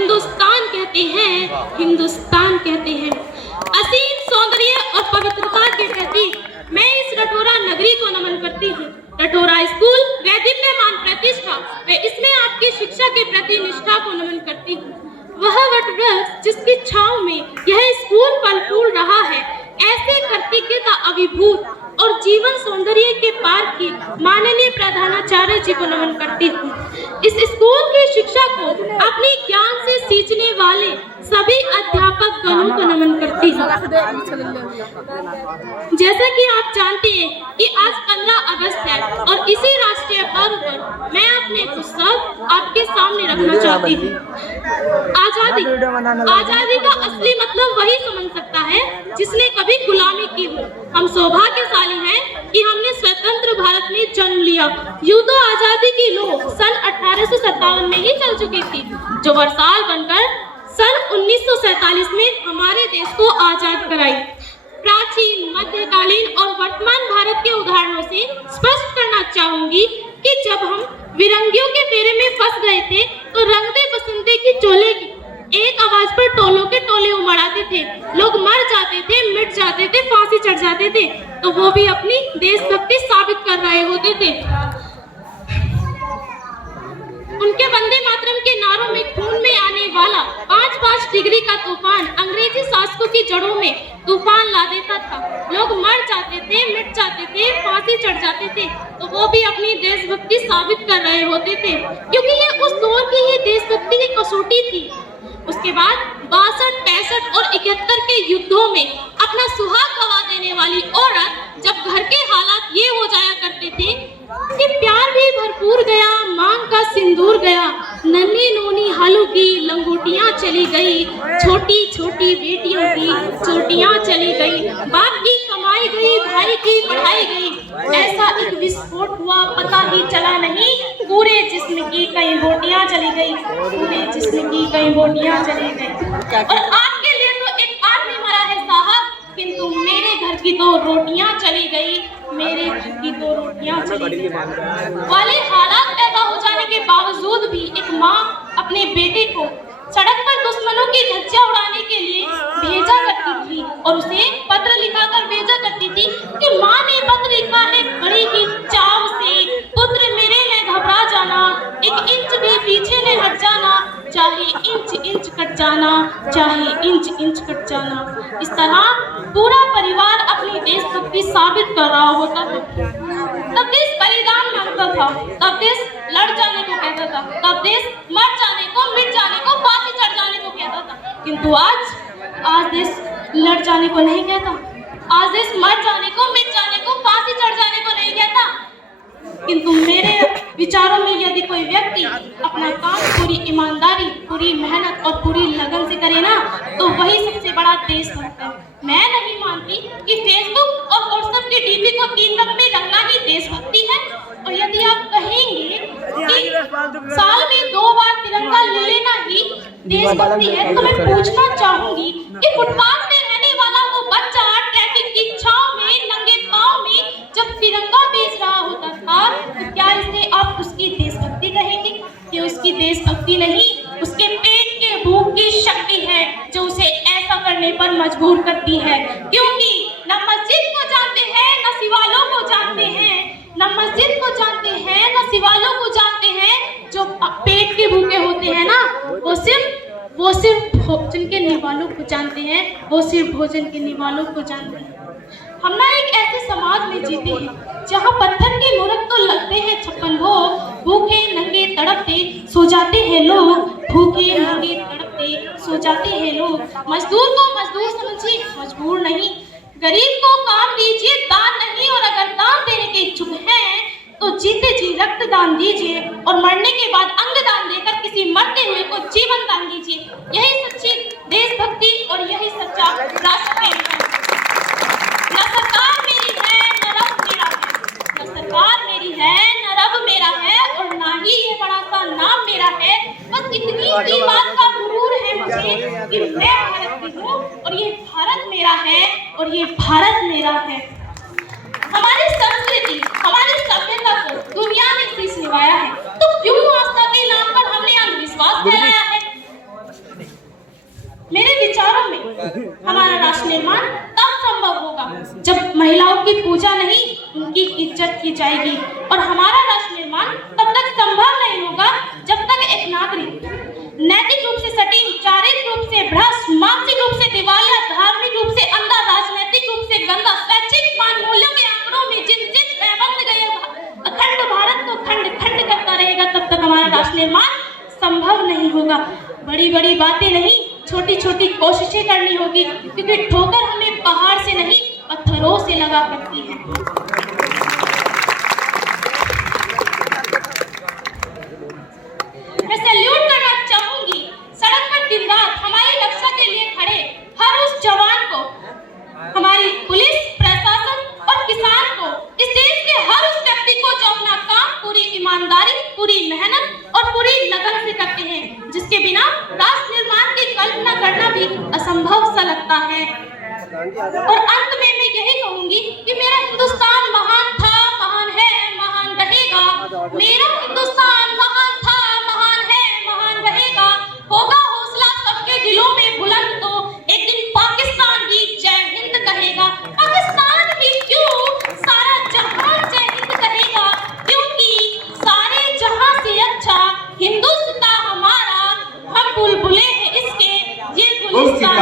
हिंदुस्तान कहते हैं, हिंदुस्तान कहते हैं। असीम सौंदर्य और पवित्रता के प्रतीक मैं इस रटोरा नगरी को नमन करती हूँ। रटोरा स्कूल वह दिव्यमान प्रतिष्ठा, मैं इसमें आपकी शिक्षा के प्रति निष्ठा को नमन करती हूँ। वह वटवृक्ष जिसकी छांव में यह स्कूल फल फूल रहा है, ऐसे कर्तव्यता अभिभूत और जीवन सौंदर्य के पार की माननीय प्रधानाचार्य जी को नमन करती हूँ। इस स्कूल की शिक्षा को अपने ज्ञान से सींचने वाले सभी अध्यापक गणों को नमन करती हूँ। जैसा कि आप जानते हैं कि आज 15 अगस्त है और इसी राष्ट्रीय पर्व पर मैं अपने कुछ शब्द आपके सामने रखना चाहती हूँ। आजादी का असली मतलब वही समझ सकता है जिसने कभी गुलामी की हो। हम सौभाग्यशाली हैं कि हमने स्वतंत्र भारत में जन्म लिया। यूं तो आजादी की लौ सन 1857 में ही चल चुकी थी, जो वर्षाल बनकर सन 1947 में हमारे देश को आजाद कराई। प्राचीन, मध्यकालीन और वर्तमान भारत के उदाहरणों से स्पष्ट करना चाहूंगी कि जब हम विरंगियों के फेरे में फंस गए थे तो रंगते बसंते की चोले की एक आवाज पर टोलों के टोले उमड़ आते थे। लोग मर जाते थे, मिट जाते थे, फांसी चढ़ जाते थे, तो वो भी अपनी देशभक्ति साबित कर रहे होते थे। उनके वंदे मातरम के नारों में खून में आने वाला 5-5 डिग्री का तूफान अंग्रेजी शासकों की जड़ों में तूफान ला देता था। लोग मर जाते थे, मिट जाते थे, फांसी चढ़ जाते थे, तो वो भी अपनी देशभक्ति साबित कर रहे होते थे, क्योंकि ये उस दौर की ही देशभक्ति की कसौटी थी। उसके बाद 62, 65 और 71 के युद्धों में अपना सुहाग गवा देने वाली औरत जब घर के हालात ये हो जाया करते थे कि प्यार भी भरपूर गया, मांग का सिंदूर गया, नन्ही नोनी हालों की लंगोटियां चली गई, छोटी छोटी बेटियों की चोटियां चली गई, बाप की कमाई गई, भाई की पढ़ाई गई, ऐसा एक विस्फोट हुआ पता ही चला नहीं, पूरे जिस्म की कई बोटियां चली गई, पूरे जिस्म की कई बोटियां चली गई। और आपके लिए तो एक आदमी मरा है साहब, किंतु मेरे घर की 2 रोटियां चली गई, मेरे घर की 2 रोटियां चली गई। वाले हालात पैदा हो जाने के बावजूद भी एक माँ अपने बेटे को सड़क पर दुश्मनों की धज्जियां उड़ाने के लिए भेजा करती थी और उसे पत्र लिखाकर भेजा करती थी कि माँ ने पत्र लिखा है बड़ी ही चाव से, पुत्र मेरे में घबरा जाना, 1 इंच भी पीछे न हट जाना, चाहे इंच इंच कट जाना, चाहे इंच इंच कट जाना। इस तरह पूरा परिवार अपनी देशभक्ति साबित कर रहा होता था। तब देश बलिदान मांगता था, तब देश लड़ जाने को कहता था, तब देश मर जाने को, मिट जाने को, फांसी चढ़ जाने को कहता था। किंतु आज देश लड़ जाने को नहीं कहता, आज देश मर जाने को, मिट जाने को, फांसी चढ़ जाने को नहीं कहता। किंतु मेरे विचारों में यदि कोई व्यक्ति अपना काम पूरी ईमानदारी, पूरी मेहनत और पूरी लगन से करे ना, तो वही सबसे बड़ा देशभक्त है। मैं नहीं मानती कि फेसबुक और व्हाट्सएप की डीपी को 3 रंग में रंगना ही देशभक्ति है। और यदि आप कहेंगे कि साल में 2 बार तिरंगा ले लेना ही देशभक्ति है, तो मैं पूछना चाहूंगी कि फुटपाथ पे रहने वाला वो बच्चा ट्रैफिक की छांव में नंगे पांव में जब तिरंगा बेच रहा होता था, तो क्या इसे आप उसकी देशभक्ति कहेंगे? ये उसकी देशभक्ति नहीं, उसके पेट के भूख की शक्ति है जो उसे ऐसा करने पर मजबूर करती है। क्योंकि न मस्जिद को जानते हैं, न शिवालों को जानते हैं, न मस्जिद को जानते हैं, न शिवालों को जानते हैं। जो पेट के भूखे होते हैं ना, वो सिर्फ भोजन के निवालों को जानते हैं, वो सिर्फ भोजन के निवालों को जानते हैं। हम ना एक ऐसे समाज में जीते हैं जहाँ पत्थर की मूर्त तो लगते हैं 56 भोग, भूखे नंगे तड़पते सो जाते हैं लोग, भूखे नंगे तड़पते सो जाते हैं लोग। मजदूर को मजदूर समझिए, मजबूर नहीं। गरीब को काम दीजिए, दान नहीं। और अगर दान देने के इच्छुक हैं तो जीते जी रक्त दान दीजिए और मरने के बाद अंग दान देकर किसी मरते हुए को जीवन दान दीजिए। यही सच्ची देशभक्ति और यही सच्चा राष्ट्र प्रेम है। न सरकार मेरी है, न रब मेरा है, न सरकार मेरी है, न रब मेरा है, और ना ही ये बड़ा सा नाम मेरा है। बस इतनी सी बात का गुरूर है मुझे कि मैं भारत की हूँ और ये भारत मेरा है और ये भारत मेरा है। हमारी संस्कृति, हमारी सभ्यता को दुनिया ने शीश निभाया है, तो क्यों आस्था के नाम पर हमने अंधविश्वास फैलाया है? पूजा नहीं, उनकी इज्जत की जाएगी। और हमारा राष्ट्र निर्माण तब तक संभव नहीं होगा जब तक एक नागरिक नैतिक रूप से सटीक, शारीरिक रूप से भ्रष्ट, मानसिक रूप से दिवालिया, धार्मिक रूप से अंधा, राजनीतिक रूप से गंदा, स्वैच्छिक मान मूल्यों के आंकड़ों में जिन पैबंद गए अखंड भारत को खंड खंड करता रहेगा, तब तक हमारा राष्ट्र निर्माण संभव नहीं होगा। बड़ी बड़ी बातें नहीं, छोटी छोटी कोशिशें करनी होगी, क्योंकि ठोकर हमें पहाड़ से नहीं पत्थरों से लगा करती है। मैं सैल्यूट करना चाहूंगी सड़क पर दिन रात हमारी रक्षा के लिए खड़े हर उस जवान को, हमारी पुलिस, प्रशासन और किसान को, इस देश के हर उस व्यक्ति को जो अपना काम पूरी ईमानदारी, पूरी मेहनत और पूरी लगन से करते हैं, जिसके बिना राष्ट्र निर्माण की कल्पना करना भी असंभव सा लगता है। और अंत में मैं यही कहूंगी कि मेरा हिंदुस्तान महान था, महान है, महान रहेगा। मेरा हिंदुस्तान महान था, महान है, महान रहेगा। होगा हौसला सबके दिलों में बुलंद तो एक दिन पाकिस्तान भी जय हिंद कहेगा। पाकिस्तान ही क्यों, सारा जहान जय हिंद कहेगा, क्योंकि सारे जहां से अच्छा हिंदुस्तान हमारा। हम बुलबुले हैं इसके, ये गुलिस्तान